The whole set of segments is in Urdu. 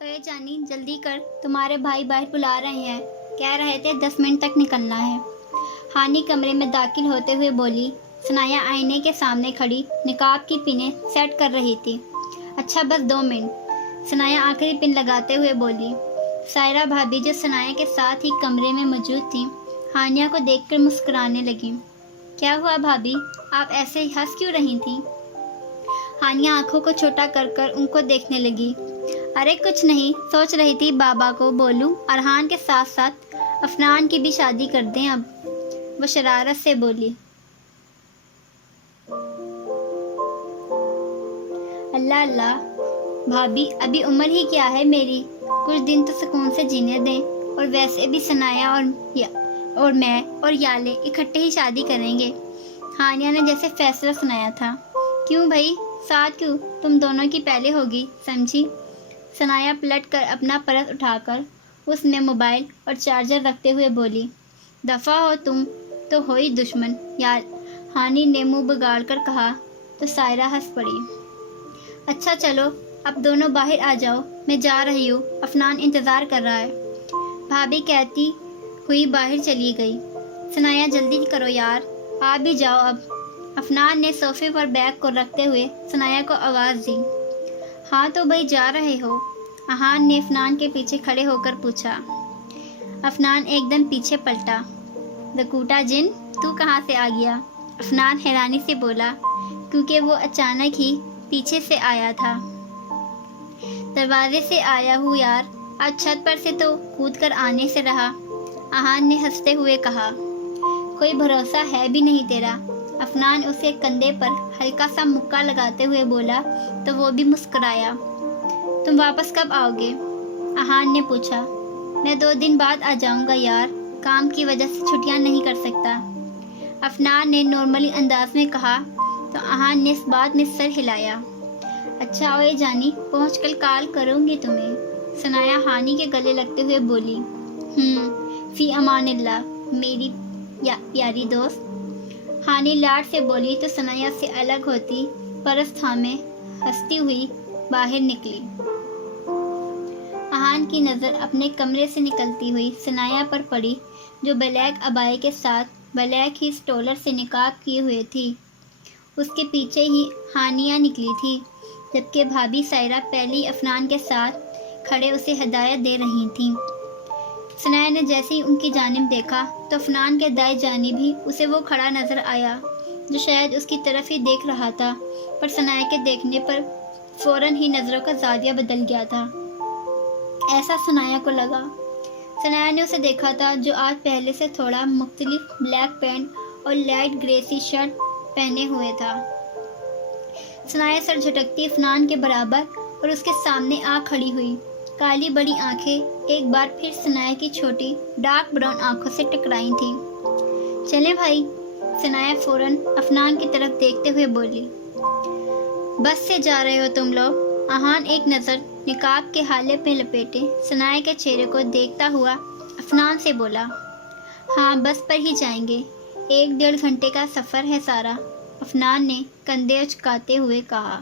اے جانی جلدی کر، تمہارے بھائی باہر بلا رہے ہیں، کہہ رہے تھے 10 منٹ تک نکلنا ہے۔ ہانی کمرے میں داخل ہوتے ہوئے بولی۔ ثنایا آئینے کے سامنے کھڑی نقاب کی پنیں سیٹ کر رہی تھی۔ اچھا بس 2 منٹ، ثنایا آخری پن لگاتے ہوئے بولی۔ سائرہ بھابی جو ثنایا کے ساتھ ہی کمرے میں موجود تھیں، ہانیہ کو دیکھ کر مسکرانے لگیں۔ کیا ہوا بھابی، آپ ایسے ہنس کیوں رہی تھیں؟ ہانیہ آنکھوں کو چھوٹا کر کر ان کو دیکھنے لگی۔ ارے کچھ نہیں، سوچ رہی تھی بابا کو بولوں ارحان کے ساتھ ساتھ افنان کی بھی شادی کر دیں اب، وہ شرارت سے بولی۔ اللہ اللہ بھابی، ابھی عمر ہی کیا ہے میری، کچھ دن تو سکون سے جینے دیں، اور ویسے بھی ثنایا اور میں اور یالے اکٹھے ہی شادی کریں گے۔ ہانیہ نے جیسے فیصلہ سنایا تھا۔ کیوں بھائی، ساتھ کیوں، تم دونوں کی پہلے ہوگی، سمجھی؟ ثنایا پلٹ کر اپنا پرس اٹھا کر اس میں موبائل اور چارجر رکھتے ہوئے بولی۔ دفعہ ہو تم تو ہو ہی دشمن، ہانی نے منہ بگاڑ کر کہا تو سائرہ ہنس پڑی۔ اچھا چلو اب دونوں باہر آ جاؤ، میں جا رہی ہوں، افنان انتظار کر رہا ہے، بھابی کہتی ہوئی باہر چلی گئی۔ ثنایا جلدی کرو یار، آپ بھی جاؤ اب، افنان نے صوفے پر بیگ کو رکھتے ہوئے ثنایا کو آواز دی۔ ہاں تو بھائی جا رہے ہو؟ ارحان نے افنان کے پیچھے کھڑے ہو کر پوچھا۔ افنان ایک دم پیچھے پلٹا۔ دکوٹا جن، تو کہاں سے آ گیا؟ افنان حیرانی سے بولا، کیونکہ وہ اچانک ہی پیچھے سے آیا تھا۔ دروازے سے آیا ہوں یار، آج چھت پر سے تو کود کر آنے سے رہا، ارحان نے ہنستے ہوئے کہا۔ کوئی بھروسہ ہے بھی نہیں تیرا، افنان اسے کندھے پر ہلکا سا مکہ لگاتے ہوئے بولا تو وہ بھی مسکرایا۔ تم واپس کب آؤ گے؟ ارحان نے پوچھا۔ میں 2 دن بعد آ جاؤں گا یار، کام کی وجہ سے چھٹیاں نہیں کر سکتا، افنان نے نارملی انداز میں کہا تو ارحان نے اس بات میں سر ہلایا۔ اچھا اوے جانی، پہنچ کر کال کروں گی تمہیں، ثنایا ہانی کے گلے لگتے ہوئے بولی۔ فی امان اللہ میری پیاری دوست، ہانی لاڈ سے بولی تو ثنایا سے الگ ہوتی پرس تھامے ہنستی ہوئی باہر نکلی۔ ارحان کی نظر اپنے کمرے سے نکلتی ہوئی ثنایا پر پڑی جو بلیک عبائی کے ساتھ بلیک ہی سٹولر سے نقاب کیے ہوئے تھی۔ اس کے پیچھے ہی ہانیہ نکلی تھی، جبکہ بھابھی سائرہ پہلی افنان کے ساتھ کھڑے اسے ہدایت دے رہی تھیں۔ ثنایا نے جیسے ہی ان کی جانب دیکھا تو افنان کے دائیں جانب ہی اسے وہ کھڑا نظر آیا جو شاید اس کی طرف ہی دیکھ رہا تھا، پر ثنایا کے دیکھنے پر فوراً ہی نظروں کا زاویہ بدل گیا تھا، ایسا ثنایا کو لگا۔ ثنایا نے اسے دیکھا تھا جو آج پہلے سے تھوڑا مختلف بلیک پینٹ اور لائٹ گرے سی شرٹ پہنے ہوئے تھا۔ ثنایا سر جھٹکتی افنان کے برابر اور اس کے سامنے آ کھڑی ہوئی، کالی بڑی آنکھیں ایک بار پھر ثنایا کی چھوٹی ڈارک براؤن آنکھوں سے ٹکرائی تھیں۔ چلیں بھائی، ثنایا فوراً افنان کی طرف دیکھتے ہوئے بولی۔ بس سے جا رہے ہو تم لوگ؟ ارحان ایک نظر نقاب کے حالے پہ لپیٹے ثنایا کے چہرے کو دیکھتا ہوا افنان سے بولا۔ ہاں بس پر ہی جائیں گے، 1-1.5 گھنٹے کا سفر ہے سارا، افنان نے کندھے اچکاتے ہوئے کہا۔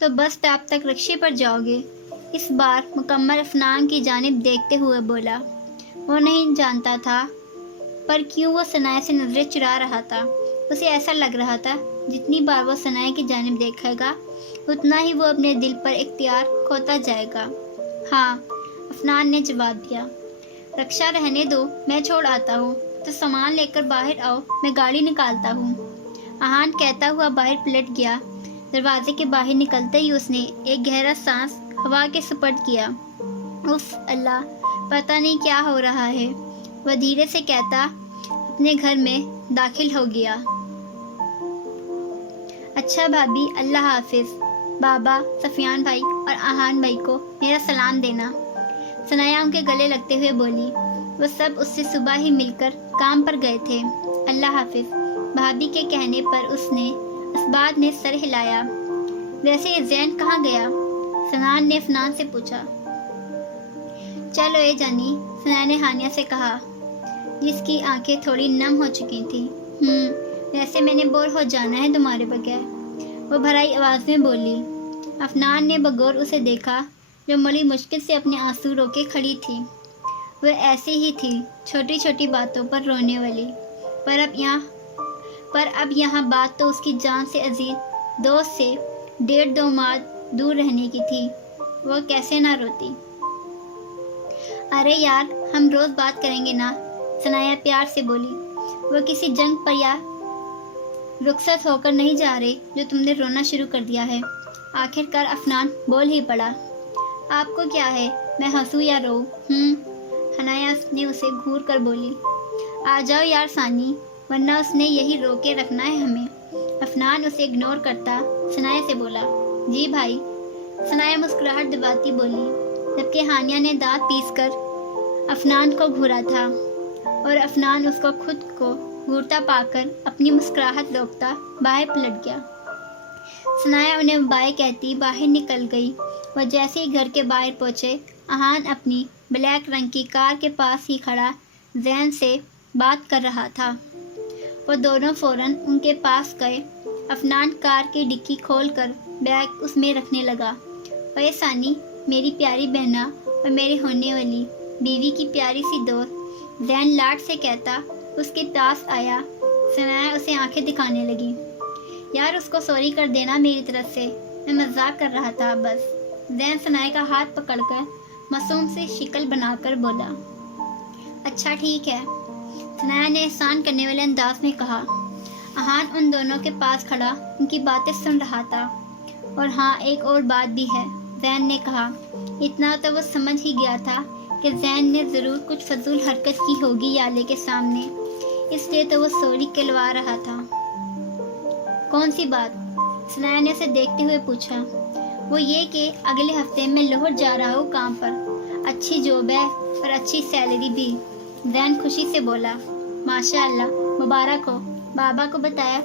تو بس اسٹاپ تک رکشے پر جاؤ گے؟ اس بار مکمل افنان کی جانب دیکھتے ہوئے بولا۔ وہ نہیں جانتا تھا پر کیوں وہ ثنایا سے نظریں چرا رہا تھا، اسے ایسا لگ رہا تھا جتنی بار وہ ثنایا کی جانب دیکھے گا اتنا ہی وہ اپنے دل پر اختیار کھوتا جائے گا۔ ہاں، افنان نے جواب دیا۔ رکشہ رہنے دو، میں چھوڑ آتا ہوں، تو سامان لے کر باہر آؤ، میں گاڑی نکالتا ہوں، ارحان کہتا ہوا باہر پلٹ گیا۔ دروازے کے باہر نکلتے ہی اس نے ایک گہرا سانس ہوا کے سپرد کیا۔ اف اللہ، پتہ نہیں کیا ہو رہا ہے، وہ دھیرے سے کہتا اپنے گھر میں داخل ہو گیا۔ اچھا بھابی، اللہ حافظ، بابا، سفیان بھائی اور ارحان بھائی کو میرا سلام دینا، ثنایا ان کے گلے لگتے ہوئے بولی۔ وہ سب اس سے صبح ہی مل کر کام پر گئے تھے۔ اللہ حافظ، بھابی کے کہنے پر اس بات نے سر ہلایا۔ ویسے یہ زین کہاں گیا؟ ثنان نے افنان سے پوچھا۔ چلو اے جانی، ثنایا نے ہانیہ سے کہا، جس کی آنکھیں تھوڑی نم ہو چکی تھیں۔ ویسے میں نے بور ہو جانا ہے تمہارے بغیر، وہ بھرائی آواز میں بولی۔ افنان نے بغور اسے دیکھا جو بڑی مشکل سے اپنے آنسو روکے کھڑی تھی۔ وہ ایسی ہی تھی، چھوٹی چھوٹی باتوں پر رونے والی، پر اب یہاں بات تو اس کی جان سے عزیز دوست سے 1.5-2 ماہ دور رہنے کی تھی۔ وہ کیسے نہ روتی؟ ارے یار، ہم روز بات کریں گے نا، ثنایا پیار سے بولی۔ وہ کسی جنگ پر یا رخصت ہو کر نہیں جا رہے جو تم نے رونا شروع کر دیا ہے۔ آخر کار افنان بول ہی پڑا۔ آپ کو کیا ہے، میں ہنسوں یا روؤں؟ حنایا نے اسے گھور کر بولی۔ آ جاؤ یار ثانی، ورنہ اس نے یہی رو کے رکھنا ہے ہمیں۔ افنان اسے اگنور کرتا ثنایا سے بولا۔ جی بھائی، ثنایا مسکراہٹ دباتی بولی، جبکہ ہانیہ نے دانت پیس کر افنان کو گھورا تھا اور افنان اس کو خود کو گھورتا پا کر اپنی مسکراہٹ روکتا باہر پلٹ گیا۔ ثنایا انہیں بائے کہتی باہر نکل گئی۔ وہ جیسے ہی گھر کے باہر پہنچے، احان اپنی بلیک رنگ کی کار کے پاس ہی کھڑا زین سے بات کر رہا تھا۔ وہ دونوں فوراً ان کے پاس گئے۔ افنان کار کی ڈکی کھول کر بیگ اس میں رکھنے لگا۔ اے ثانی، میری پیاری بہنا اور میرے ہونے والی بیوی کی پیاری سی دوست، زین لاڈ سے کہتا اس کے پاس آیا۔ ثنایا اسے آنکھیں دکھانے لگی۔ یار، اس کو سوری کر دینا میری طرف سے، میں مذاق کر رہا تھا بس۔ زین ثنایا کا ہاتھ پکڑ کر معصوم سی شکل بنا کر بولا۔ اچھا ٹھیک ہے، ثنایا نے احسان کرنے والے انداز میں کہا۔ احان ان دونوں کے پاس کھڑا ان کی باتیں سن رہا تھا۔ اور ہاں، ایک اور بات بھی ہے، زین نے کہا۔ اتنا تو وہ سمجھ ہی گیا تھا کہ زین نے ضرور کچھ فضول حرکت کی ہوگی یالے کے سامنے، اس لیے تو وہ سوری کہلوا رہا تھا۔ کون سی بات؟ ثنایا نے اسے دیکھتے ہوئے پوچھا۔ وہ یہ کہ اگلے ہفتے میں لاہور جا رہا ہوں کام پر، اچھی جاب ہے اور اچھی سیلری بھی۔ زین خوشی سے بولا۔ ماشاء اللہ، مبارک ہو، بابا کو بتایا؟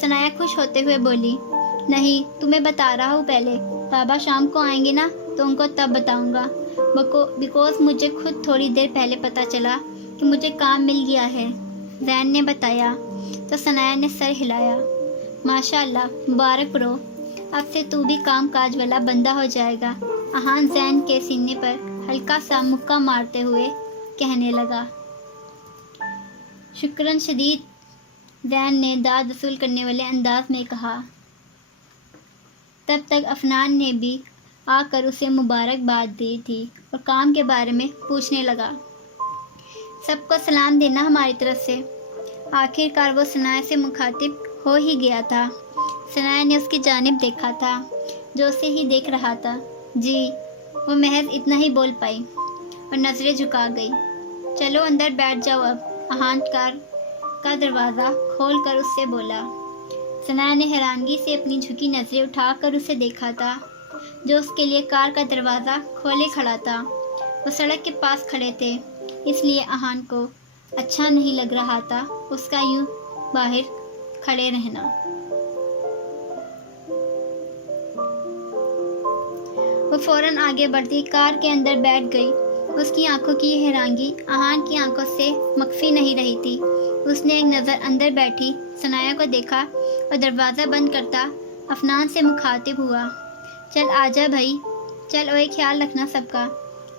ثنایا خوش ہوتے ہوئے بولی۔ نہیں، تمہیں بتا رہا ہوں پہلے، بابا شام کو آئیں گے نا تو ان کو تب بتاؤں گا، بیکوز مجھے خود تھوڑی دیر پہلے پتہ چلا کہ مجھے کام مل گیا ہے، زین نے بتایا۔ تو ثنایا نے سر ہلایا۔ ماشاء اللہ، مبارک رہو، اب سے تو بھی کام کاج والا بندہ ہو جائے گا، احان زین کے سینے پر ہلکا سا مکہ مارتے ہوئے کہنے لگا۔ شکراً شدید، زین نے داد وصول کرنے والے انداز میں کہا۔ تب تک افنان نے بھی آ کر اسے مبارکباد دی تھی اور کام کے بارے میں پوچھنے لگا۔ سب کو سلام دینا ہماری طرف سے۔ آخر کار وہ ثنایا سے مخاطب ہو ہی گیا تھا۔ ثنایا نے اس کی جانب دیکھا تھا جو اسے ہی دیکھ رہا تھا۔ جی، وہ محض اتنا ہی بول پائی اور نظریں جھکا گئی۔ چلو اندر بیٹھ جاؤ اب، احان کار کا دروازہ کھول کر اس سے بولا۔ ثنایا نے حیرانگی سے اپنی جھکی نظریں اٹھا کر اسے دیکھا تھا جو اس کے لیے کار کا دروازہ کھولے کھڑا تھا۔ وہ سڑک کے پاس کھڑے تھے، اس لیے احان کو اچھا نہیں لگ رہا تھا اس کا یوں باہر کھڑے رہنا۔ وہ فوراً آگے بڑھتی کار کے اندر بیٹھ گئی۔ اس کی آنکھوں کی یہ حیرانگی احان کی آنکھوں سے مخفی نہیں رہی تھی۔ اس نے ایک نظر اندر بیٹھی ثنایا کو دیکھا اور دروازہ بند کرتا افنان سے مخاطب ہوا۔ چل آجا بھائی، چل اوے، خیال رکھنا سب کا،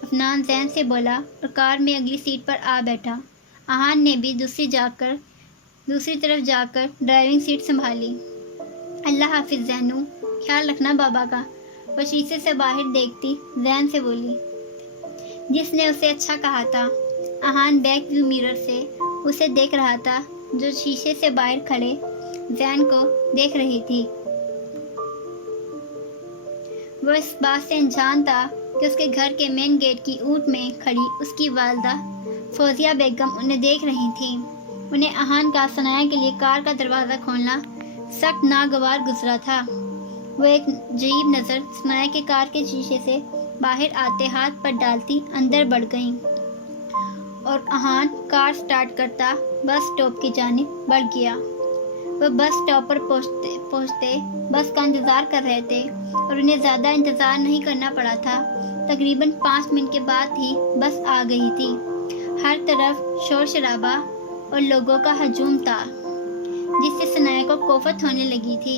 افنان زین سے بولا اور کار میں اگلی سیٹ پر آ بیٹھا۔ احان نے بھی دوسری طرف جا کر ڈرائیونگ سیٹ سنبھالی۔ اللہ حافظ زینو، خیال رکھنا بابا کا، وہ شیشے سے باہر دیکھتی زین سے بولی، جس نے اسے اچھا کہا تھا۔ احان بیک ویو میرر سے اسے دیکھ رہا تھا جو شیشے سے باہر کھڑے زین کو دیکھ رہی تھی۔ وہ اس بات سے انجان تھا کہ اس کے گھر کے مین گیٹ کی اونٹ میں کھڑی اس کی والدہ فوزیہ بیگم انہیں دیکھ رہی تھیں۔ انہیں احان کا ثنایا کے لیے کار کا دروازہ کھولنا سخت ناگوار گزرا تھا۔ وہ ایک عجیب نظر ثنایا کے کار کے شیشے سے باہر آتے ہاتھ پر ڈالتی اندر بڑھ گئیں اور احان کار سٹارٹ کرتا بس اسٹاپ کی جانب بڑھ گیا۔ وہ بس اسٹاپ پر پہنچتے بس کا انتظار کر رہے تھے اور انہیں زیادہ انتظار نہیں کرنا پڑا تھا۔ تقریباً 5 منٹ کے بعد ہی بس آ گئی تھی۔ ہر طرف شور شرابہ اور لوگوں کا ہجوم تھا جس سے ثنایا کو کوفت ہونے لگی تھی۔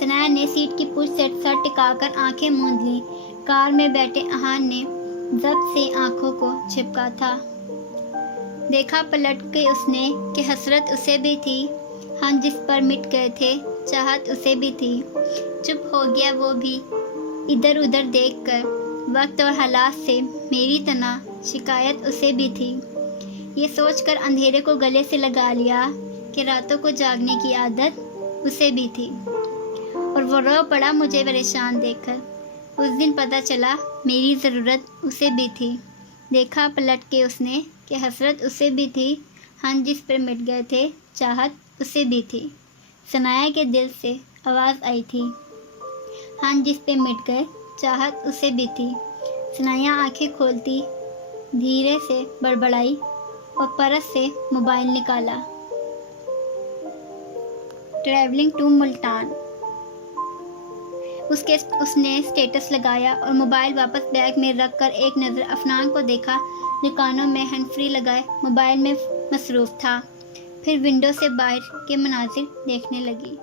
ثنایا نے سیٹ کی پشت سے سر ٹکا کر آنکھیں موند لیں۔ کار میں بیٹھے احان نے ضبط سے آنکھوں کو چھپکا تھا۔ دیکھا پلٹ کے اس نے کہ حسرت اسے بھی تھی، ہم جس پر مٹ گئے تھے، چاہت اسے بھی تھی۔ چپ ہو گیا وہ بھی، ادھر ادھر دیکھ کر۔ وقت اور حالات سے میری طرح شکایت اسے بھی تھی۔ یہ سوچ کر اندھیرے کو گلے سے لگا لیا کہ راتوں کو جاگنے کی عادت اسے بھی تھی، اور وہ رو پڑا مجھے پریشان دیکھ کر۔ اس دن پتہ چلا میری ضرورت اسے بھی تھی۔ دیکھا پلٹ کے اس نے کہ حسرت اسے بھی تھی، ہم جس پر مٹ گئے تھے، چاہت اسے بھی تھی۔ ثنایا کے دل سے آواز آئی تھی، ہم جس پہ مٹ گئے، چاہت اسے بھی تھی۔ ثنایا آنکھیں کھولتی دھیرے سے بڑبڑائی اور پرس سے موبائل نکالا۔ Travelling to Multan. اس نے اسٹیٹس لگایا اور موبائل واپس بیگ میں رکھ کر ایک نظر افنان کو دیکھا جو کانوں میں ہینڈ فری لگائے موبائل میں مصروف تھا۔ پھر ونڈو سے باہر کے مناظر دیکھنے لگی۔